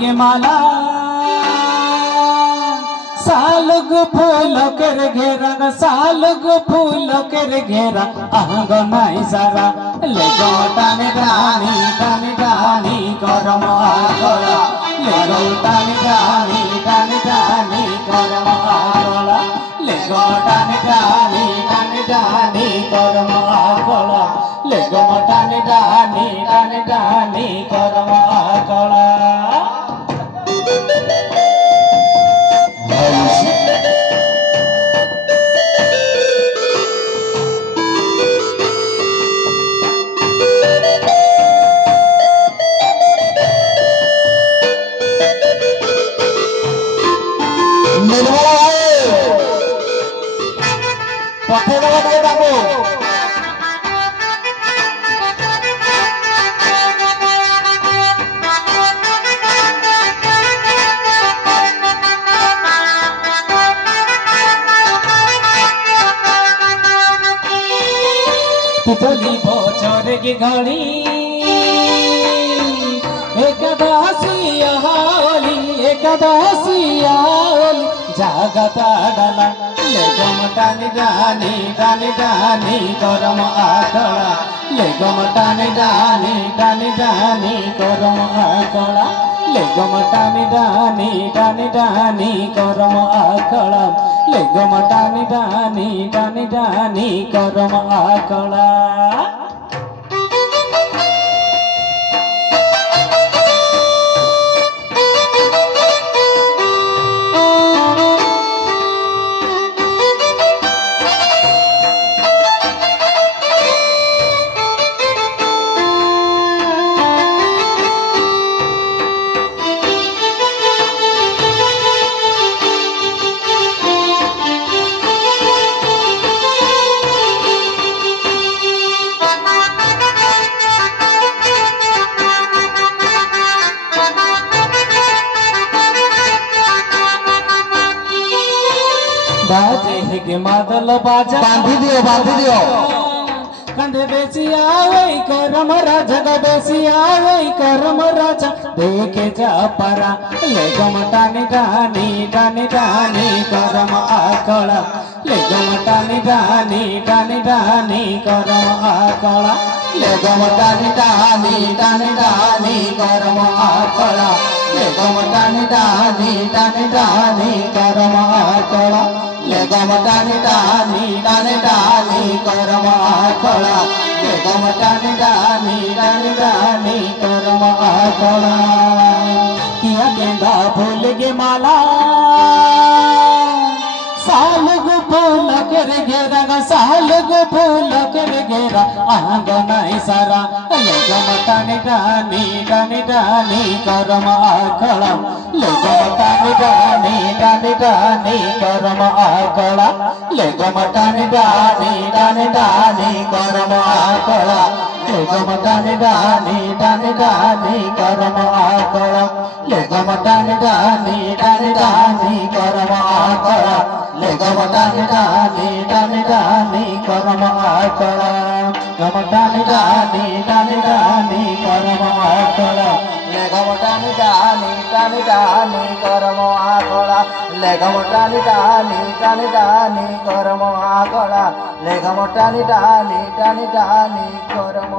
गे माला सालुग फूल कर घेरा सालुग फूल कर घेरा आंग नाई सारा ले गोटाने डानी डानी डानी करम आगला ले गोटाने डानी डानी डानी करम आगला ले गोटाने डानी डानी डानी करम आगला ले गोटाने डानी डानी डानी करम आगला पठे दबा के बाबू तितली बचर की घड़ी एकादशी होली जागता डाला ले गमटानी डानी डानी डानी करम आकड़ा ले गमटानी डानी डानी डानी करम आकड़ा ले गमटानी डानी डानी डानी करम आकड़ा ले गमटानी डानी डानी डानी करम आकड़ा बाजे के मादल बाजा बांधी दियो कंधे बेसी आवे करम राजा ग बेसी आवे करम राजा देखे जा परा ले गमटानी डानी डानी डानी करम आकड़ा ले गमटानी डानी डानी डानी करम आकड़ा ले गमटानी डानी डानी डानी करम आकड़ा ले गमटानी डानी डानी डानी करम आकड़ा ले गमटानी डानी डानी डानी करम आकड़ा ले गमटानी डानी डानी डानी करम आकड़ा किया गेंदा फूल गे माला सालुग फूल कर घेरा सालुग फूल कर घेरा आंग नाई सारा ले गमटानी डानी डानी डानी करम आकड़ा ले गमटानी डानी डानी डानी करम आकड़ा ले गमटानी डानी डानी डानी करम आकड़ा ले गमटानी डानी डानी डानी करम आकड़ा ले गमटानी डानी डानी डानी करम आकड़ा ले गमटानी डानी डानी डानी करम आकड़ा गमटानी डानी डानी डानी करम आकड़ा ले गमटानी डानी डानी डानी करम आकड़ा ले गमटानी डानी डानी डानी करम आकड़ा ले गमटानी डानी डानी डानी करम